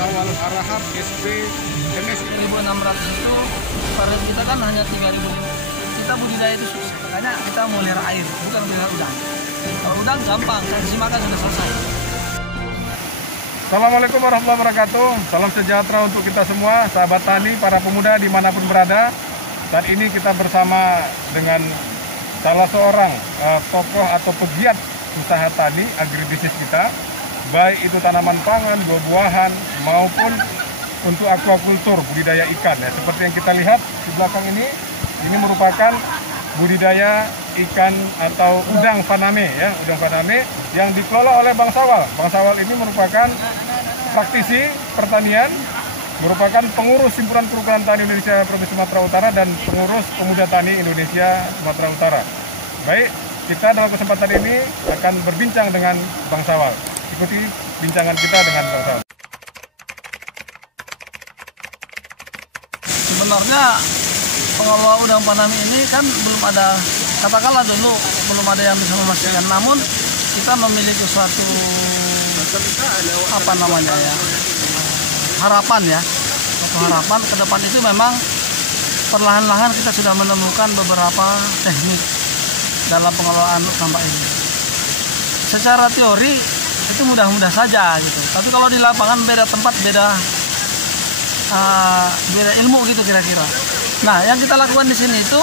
Sawal Arahap SP MS 1.600 itu target kita kan hanya 3.000. Kita budidaya itu susah, makanya kita melihara air, bukan melihara udang. Kalau udang gampang, saya kasih makan sudah selesai. Assalamualaikum warahmatullahi wabarakatuh. Salam sejahtera untuk kita semua, sahabat tani, para pemuda dimanapun berada. Saat ini kita bersama dengan salah seorang tokoh atau pegiat usaha tani, agribisnis kita, baik itu tanaman pangan, buah-buahan, maupun untuk aquacultur, budidaya ikan. Ya. Seperti yang kita lihat di belakang ini merupakan budidaya ikan atau udang faname, ya, udang faname yang dikelola oleh Bang Sawal. Bang Sawal ini merupakan praktisi pertanian, merupakan pengurus himpunan kerukunan tani Indonesia Provinsi Sumatera Utara dan pengurus pemuda tani Indonesia Sumatera Utara. Baik, kita dalam kesempatan ini akan berbincang dengan Bang Sawal. Ikuti bincangan kita dengan Bang Sawal. Sebenarnya pengelola udang faname ini kan belum ada, katakanlah dulu belum ada yang bisa memastikan. Namun kita memiliki suatu harapan ya, suatu harapan ke depan itu memang perlahan-lahan kita sudah menemukan beberapa teknik dalam pengelolaan sampah ini. Secara teori itu mudah-mudah saja gitu, tapi kalau di lapangan beda tempat, beda ilmu gitu kira-kira. Nah, yang kita lakukan di sini itu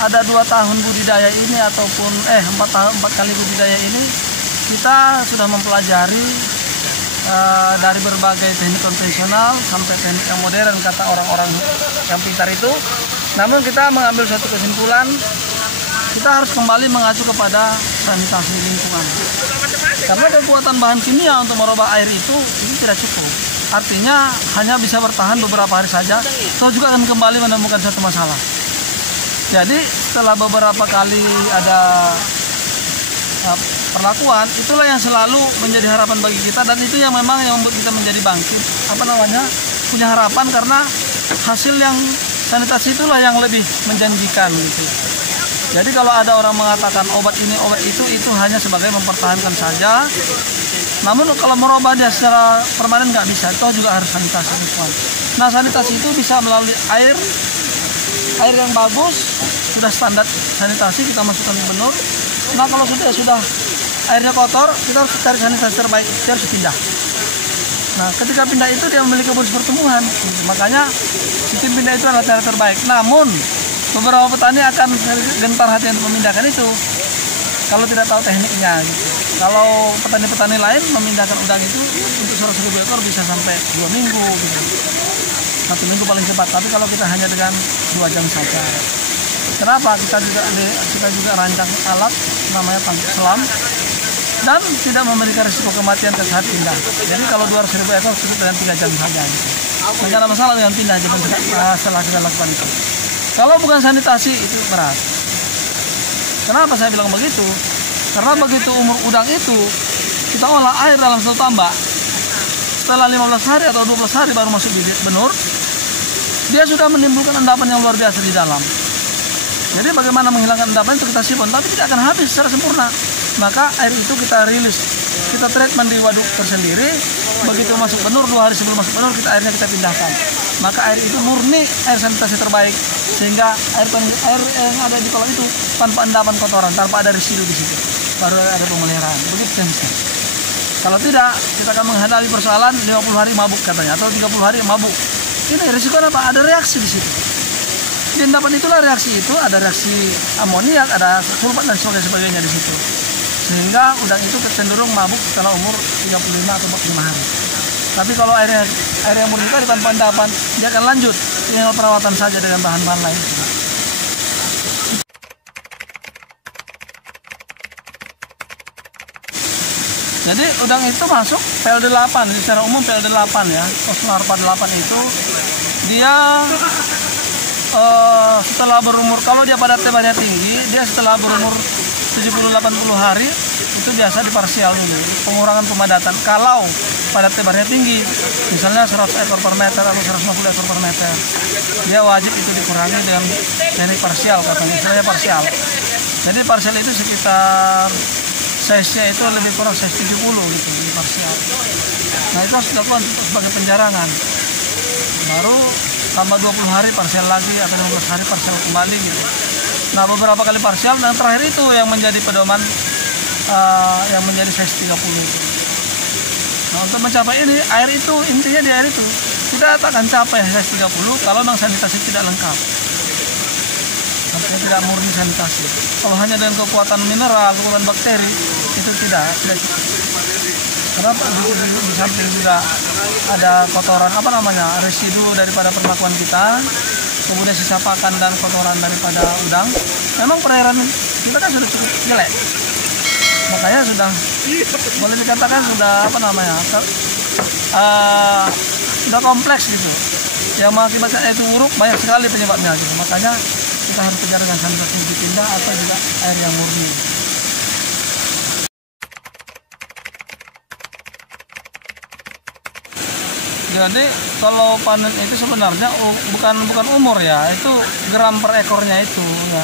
ada 2 tahun budidaya ini ataupun 4 kali budidaya ini kita sudah mempelajari dari berbagai teknik konvensional sampai teknik yang modern kata orang-orang yang pintar itu. Namun kita mengambil suatu kesimpulan, kita harus kembali mengacu kepada sanitasi lingkungan. Karena kekuatan bahan kimia untuk merubah air itu tidak cukup. Artinya hanya bisa bertahan beberapa hari saja, atau juga akan kembali menemukan satu masalah. Jadi setelah beberapa kali ada perlakuan, itulah yang selalu menjadi harapan bagi kita, dan itu yang memang yang membuat kita menjadi bangkit, punya harapan, karena hasil yang sanitasi itulah yang lebih menjanjikan gitu. Jadi kalau ada orang mengatakan obat ini, obat itu hanya sebagai mempertahankan saja. Namun kalau merubah dia secara permanen nggak bisa, itu juga harus sanitasi lingkungan. Nah, sanitasi itu bisa melalui air yang bagus, sudah standar sanitasi kita masukkan ke benur. Nah, kalau sudah airnya kotor, kita harus cari sanitasi terbaik, kita harus pindah. Nah, ketika pindah itu dia memiliki bonus pertumbuhan, makanya sistem pindah itu adalah cara terbaik. Namun beberapa petani akan gentar hati untuk memindahkan itu kalau tidak tahu tekniknya gitu. Kalau petani-petani lain memindahkan udang itu untuk 100.000 ekor bisa sampai 2 minggu gitu. 1 minggu paling cepat, tapi kalau kita hanya dengan 2 jam saja. Kenapa? Kita juga rancang alat namanya tangkap selam dan tidak memberikan risiko kematian saat pindah. Jadi kalau 200.000 ekor cukup dengan 3 jam saja gitu. Tidak ada masalah dengan pindah setelah kita lakukan itu. Kalau bukan sanitasi itu berat. Kenapa saya bilang begitu? Karena begitu umur udang itu kita olah air dalam satu tambak, setelah 15 hari atau 12 hari baru masuk di benur, dia sudah menimbulkan endapan yang luar biasa di dalam. Jadi bagaimana menghilangkan endapan itu kita simpan, tapi tidak akan habis secara sempurna. Maka air itu kita rilis, kita treatment di waduk tersendiri. Begitu masuk benur, 2 hari sebelum masuk benur airnya kita pindahkan. Maka air itu murni air sanitasi terbaik, sehingga air yang ada di kolam itu tanpa endapan kotoran, tanpa ada residu di situ. Baru ada pemeliharaan. Begitu teknisnya. Kalau tidak, kita akan menghadapi persoalan 50 hari mabuk katanya, atau 30 hari mabuk. Ini risiko apa? Ada reaksi di situ. Di endapan itulah reaksi itu, ada reaksi amoniak, ada sulfat dan sebagainya di situ. Sehingga udang itu cenderung mabuk setelah umur 35 atau 45 hari. Tapi kalau air yang murni tadi tanpa endapan, dia akan lanjut tinggal perawatan saja dengan bahan-bahan lain. Jadi udang itu masuk PLD8, secara umum PLD8 ya, Osmarpa 8 itu dia setelah berumur, kalau dia pada tebalnya tinggi, dia setelah berumur 70-80 hari itu biasa diparsial dulu, pengurangan pemadatan. Kalau pada tebalnya tinggi, misalnya 100 ekor per meter atau 150 ekor per meter, dia wajib itu dikurangi dengan teknik parsial, katanya istilahnya parsial. Jadi parsial itu sekitar size-nya itu lebih kurang size 70 gitu di parsial. Nah itu harus dilakukan sebagai penjarangan. Baru tambah 20 hari parsial lagi atau 15 hari parsial kembali gitu. Nah beberapa kali parsial dan terakhir itu yang menjadi pedoman yang menjadi size 30 itu. Nah untuk mencapai ini, air itu intinya di air itu kita akan capai size 30 kalau memang sanitasi tidak lengkap. Artinya tidak murni sanitasi. Kalau hanya dengan kekuatan mineral, kekuatan bakteri itu tidak cukup. Karena di samping juga ada kotoran residu daripada perlakuan kita, kemudian sisa pakan dan kotoran daripada udang. Memang perairan kita kan sudah cukup jelek. Makanya sudah boleh dikatakan sudah sudah kompleks gitu. Yang mengakibatkan itu buruk banyak sekali penyebabnya gitu. Makanya kita harus kejar dengan sanitasi dipindah atau juga air yang murni. Jadi kalau panen itu sebenarnya bukan umur ya, itu gram per ekornya itu ya.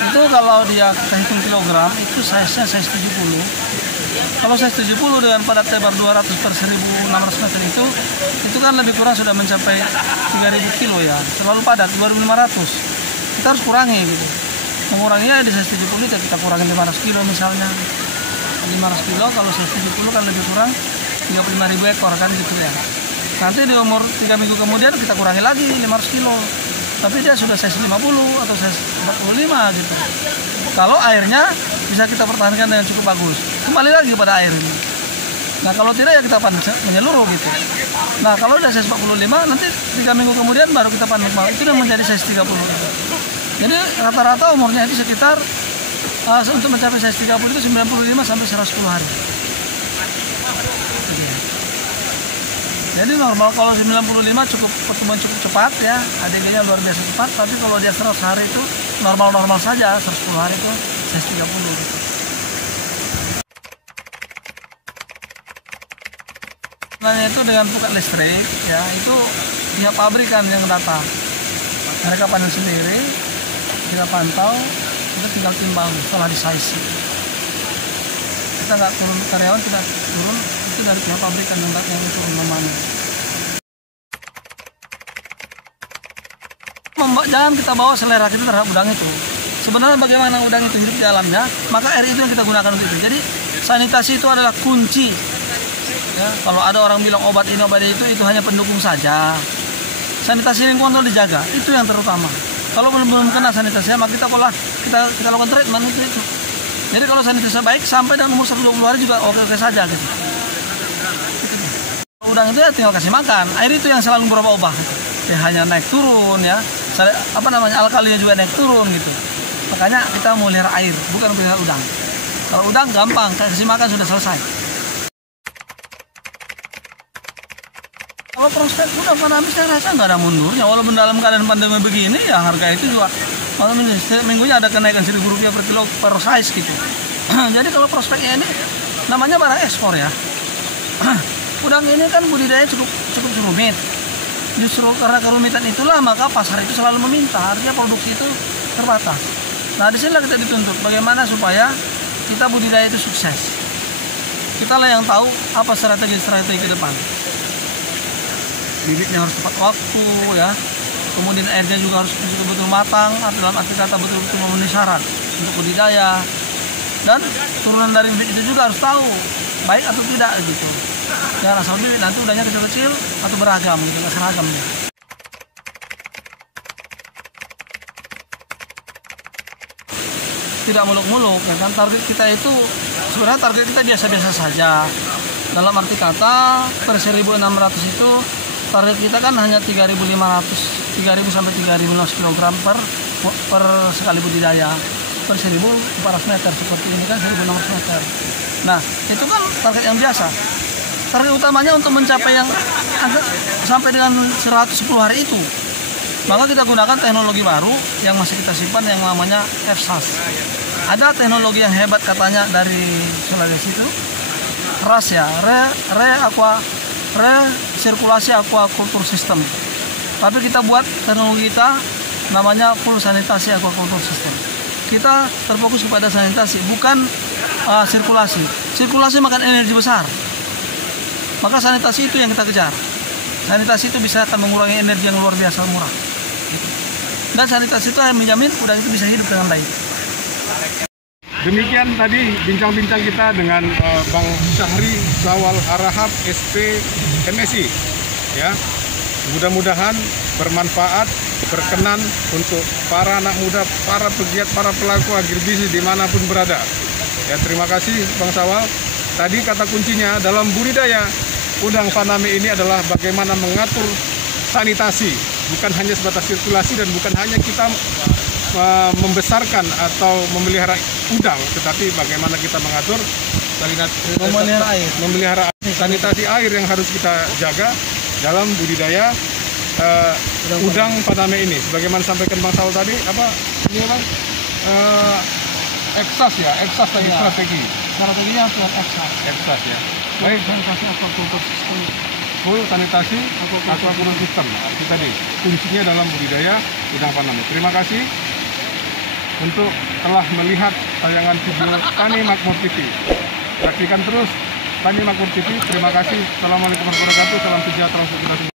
Itu kalau dia kita hitung kilogram itu size-nya size 70. Kalau size 70 dengan padat lebar 200 per 1600 meter itu kan lebih kurang sudah mencapai 3000 kilo ya. Terlalu padat 2500. Kita harus kurangi gitu. Menguranginya di size 70 kita kurangi 500 kilo misalnya. 500 kilo kalau size 70 kan lebih kurang 35.000 ekor kan gitu ya. Nanti di umur 3 minggu kemudian kita kurangi lagi 500 kilo. Tapi dia sudah size 50 atau size 45 gitu. Kalau airnya bisa kita pertahankan dengan cukup bagus. Kembali lagi pada air ini. Nah kalau tidak ya kita panen menyeluruh gitu. Nah kalau udah size 45 nanti 3 minggu kemudian baru kita panen maksimal. Itu udah menjadi size 30. Jadi rata-rata umurnya itu sekitar untuk mencapai size 30 itu 95 sampai 110 hari. Jadi normal kalau 95 cukup pertumbuhan cukup cepat ya, ADG-nya luar biasa cepat. Tapi kalau dia 100 hari itu normal saja, 110 hari itu size 30 gitu. Nah itu dengan pukat listrik ya, itu pihak pabrikan yang datang. Mereka panen sendiri, kita pantau, kita tinggal timbang setelah di size. Kita nggak turun, karyawan tidak turun, itu dari pihak pabrikan yang turun memanen. Jangan kita bawa selera kita terhadap udang itu. Sebenarnya bagaimana udang itu hidup di alamnya, maka air itu yang kita gunakan untuk itu. Jadi sanitasi itu adalah kunci. Ya, kalau ada orang bilang obat ini itu hanya pendukung saja. Sanitasi lingkungan itu dijaga, itu yang terutama. Kalau belum kena sanitasinya, maka kita lakukan treatment itu. Jadi kalau sanitasi baik sampai dan umur 120 hari juga oke saja gitu. Udang itu ya tinggal kasih makan, air itu yang selalu berubah-ubah. Ya hanya naik turun ya. Alkalinya juga naik turun gitu. Makanya kita mau melihara air, bukan melihara udang. Kalau udang gampang, kasih makan sudah selesai. Kalau prospek udang Panambi saya rasa nggak ada mundurnya. Walaupun dalam keadaan pandemi begini ya harga itu juga malam ini setiap minggunya ada kenaikan Rp1.000 per kilo per size gitu. Jadi kalau prospeknya ini namanya barang ekspor ya. Udang ini kan budidaya cukup rumit. Justru karena kerumitan itulah maka pasar itu selalu meminta, artinya produksi itu terbatas. Nah disinilah kita dituntut bagaimana supaya kita budidaya itu sukses. Kita lah yang tahu apa strategi ke depan. Bibitnya harus tepat waktu ya, kemudian airnya juga harus betul-betul matang, dalam arti kata betul-betul memenuhi syarat untuk budidaya. Dan turunan dari bibit itu juga harus tahu baik atau tidak gitu. Jangan asal bibit nanti udahnya kecil-kecil atau beragam gitu, nggak seragam ya. Tidak muluk-muluk ya kan, target kita itu sebenarnya target kita biasa-biasa saja. Dalam arti kata per 1.600 itu target kita kan hanya 3.500 sampai 3.500 kg per sekali budidaya per 1.400 meter seperti ini kan 1.600 meter. Nah itu kan target yang biasa. Target utamanya untuk mencapai yang sampai dengan 110 hari itu, maka kita gunakan teknologi baru yang masih kita simpan yang namanya FSAS. Ada teknologi yang hebat katanya dari Sulawesi itu, RAS ya, resirkulasi aquaculture system. Tapi kita buat teknologi kita namanya full sanitasi aquaculture system. Kita terfokus kepada sanitasi, bukan sirkulasi. Sirkulasi makan energi besar. Maka sanitasi itu yang kita kejar. Sanitasi itu bisa akan mengurangi energi yang luar biasa murah. Dan sanitasi itu menjamin udang itu bisa hidup dengan baik. Demikian tadi bincang-bincang kita dengan Bang Syahri Zawal Harahap, SP MSI. Ya, mudah-mudahan bermanfaat, berkenan untuk para anak muda, para pegiat, para pelaku agribisnis dimanapun berada. Ya, terima kasih Bang Zawal. Tadi kata kuncinya dalam budidaya udang faname ini adalah bagaimana mengatur sanitasi, bukan hanya sebatas sirkulasi dan bukan hanya kita membesarkan atau memelihara udang, tetapi bagaimana kita mengatur memelihara sanitasi air yang harus kita jaga dalam budidaya udang faname ini. Sebagaimana sampaikan Bang Zawal tadi, apa ini Bang? Eksas ya, eksas tadi strategi. Strateginya buat Eksas ya. Baik, sanitasi aquaculture system. full sanitasi aquaculture system. Itu tadi kuncinya dalam budidaya udang faname. Terima kasih untuk telah melihat tayangan video Tani Makmur TV. Saksikan terus Tani Makmur TV. Terima kasih. Assalamualaikum warahmatullahi wabarakatuh. Salam sejahtera untuk kita semua.